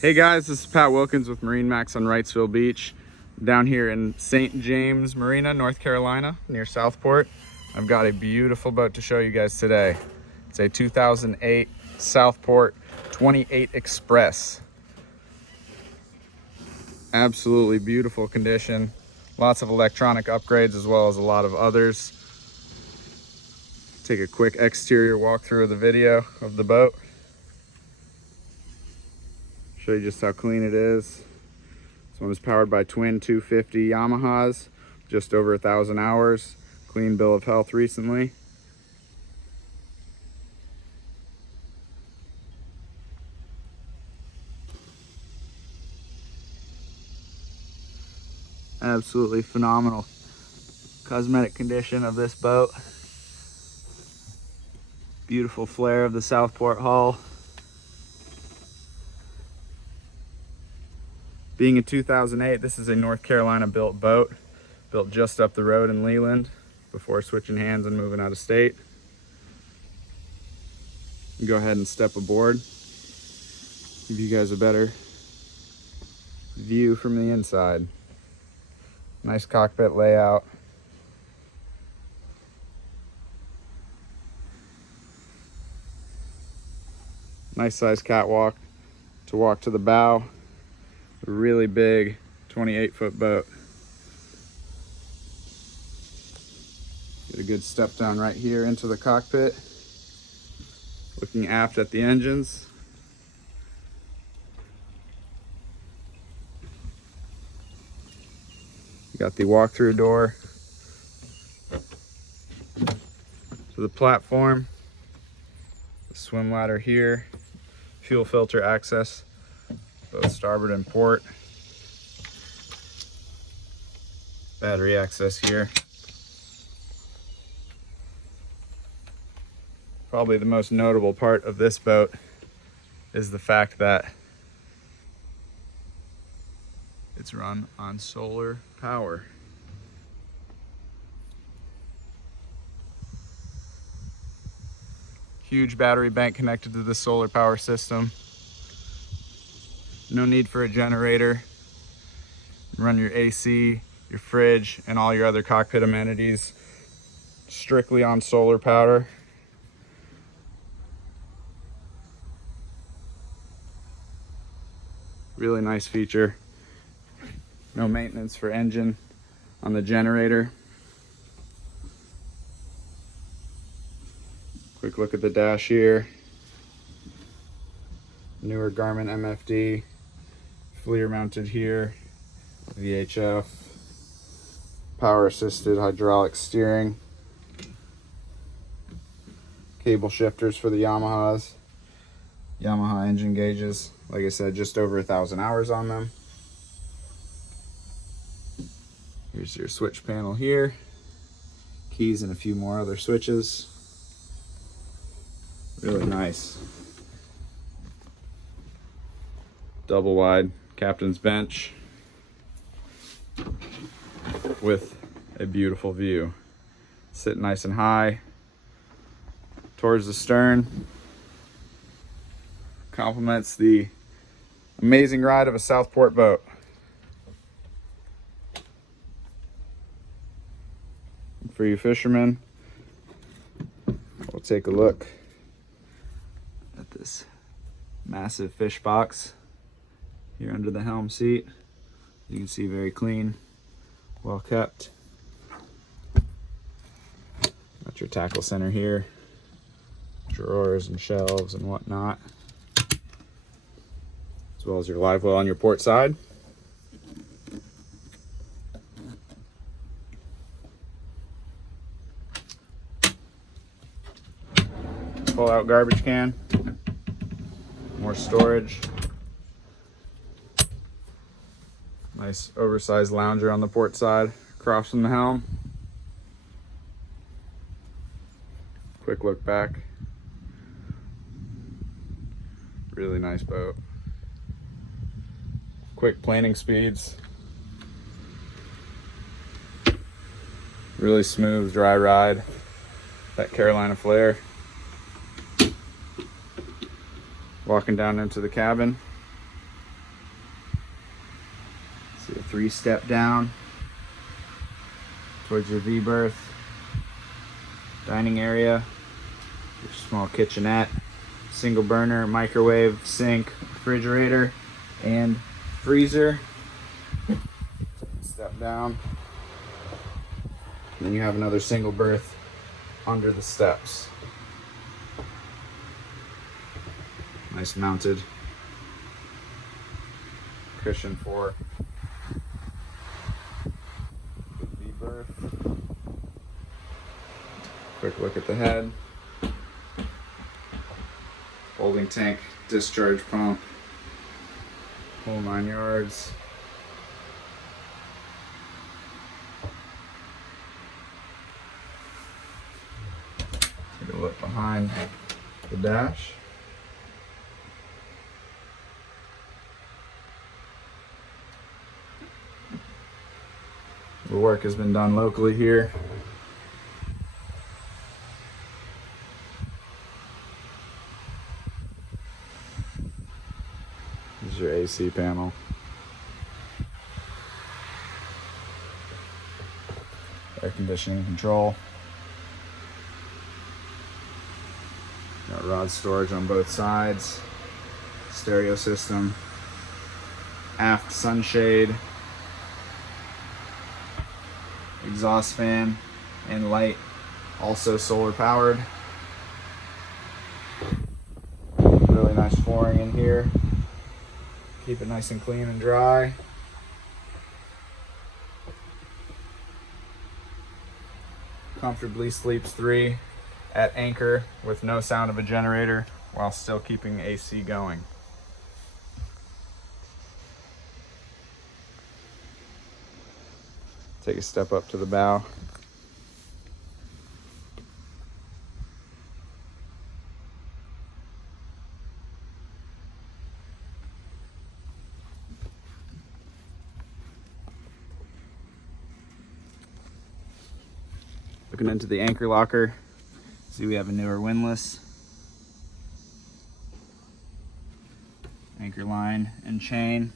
Hey guys, this is Pat WIlkins with MarineMax on Wrightsville Beach, down here in Saint James Marina, North Carolina, near Southport. I've got a beautiful boat to show you guys today. It's a 2008 Southport 28 Express. Absolutely beautiful condition. Lots of electronic upgrades as well as a lot of others. Take a quick exterior walkthrough of the video of the boat. Show you just how clean it is. This one is powered by twin 250 Yamahas, just over 1,000 hours. Clean bill of health recently. Absolutely phenomenal cosmetic condition of this boat. Beautiful flare of the Southport hull. Being a 2008, this is a North Carolina built boat, built just up the road in Leland before switching hands and moving out of state. Go ahead and step aboard. Give you guys a better view from the inside. Nice cockpit layout. Nice size catwalk to walk to the bow. A really big 28-foot boat. Get a good step down right here into the cockpit. Looking aft at the engines. You got the walk-through door to the platform. The swim ladder here. Fuel filter access, both starboard and port. Battery access here. Probably the most notable part of this boat is the fact that it's run on solar power. Huge battery bank connected to the solar power system. No need for a generator. Run your AC, your fridge, and all your other cockpit amenities strictly on solar power. Really nice feature. No maintenance for engine on the generator. Quick look at the dash here. Newer Garmin MFD. FLIR mounted here. VHF. Power assisted hydraulic steering. Cable shifters for the Yamahas. Yamaha engine gauges. Like I said, just over 1,000 hours on them. Here's your switch panel here. Keys and a few more other switches. Really nice. Double wide captain's bench with a beautiful view. Sit nice and high towards the stern. Complements the amazing ride of a Southport boat. For you fishermen, we'll take a look at this massive fish box here under the helm seat. You can see very clean, well kept. Got your tackle center here, drawers and shelves and whatnot, as well as your live well on your port side. Pull out garbage can, more storage. Nice oversized lounger on the port side, across from the helm. Quick look back. Really nice boat. Quick planing speeds. Really smooth, dry ride. That Carolina flare. Walking down into the cabin. 3-step down towards your V-berth. Dining area, your small kitchenette, single burner, microwave, sink, refrigerator, and freezer. Step down. And then you have another single berth under the steps. Nice mounted cushion for the V-berth. Quick look at the head. Holding tank, discharge pump, whole 9 yards. Take a look behind the dash. The work has been done locally here. This is your AC panel. Air conditioning control. Got rod storage on both sides. Stereo system. Aft sunshade. Exhaust fan and light, also solar powered. Really nice flooring in here. Keep it nice and clean and dry. Comfortably sleeps 3 at anchor with no sound of a generator while still keeping AC going. Take a step up to the bow. Looking into the anchor locker, see we have a newer windlass, anchor line and chain.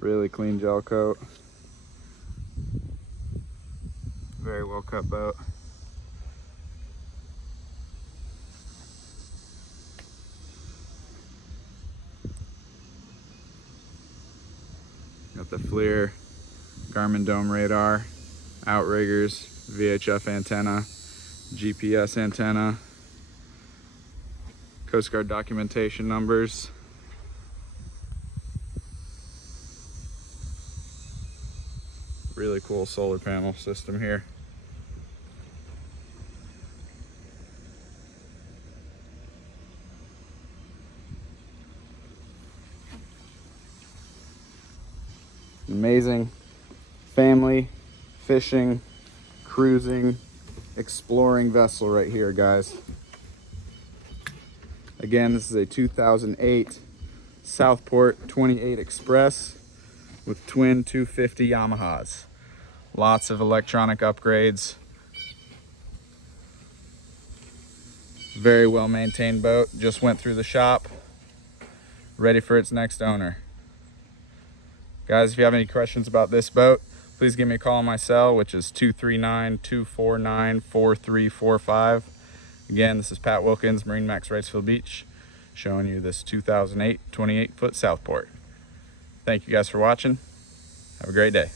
Really clean gel coat. Very well cut boat. Got the FLIR Garmin dome radar, outriggers, VHF antenna, GPS antenna, Coast Guard documentation numbers. Really cool solar panel system here. Amazing family fishing, cruising, exploring vessel right here, guys. Again, this is a 2008 Southport 28 Express with twin 250 Yamahas. Lots of electronic upgrades. Very well maintained boat. Just went through the shop. Ready for its next owner. Guys, if you have any questions about this boat, please give me a call on my cell, which is 239-249-4345. Again, this is Pat WIlkins, MarineMax Wrightsville Beach, showing you this 2008 28-foot Southport. Thank you guys for watching. Have a great day.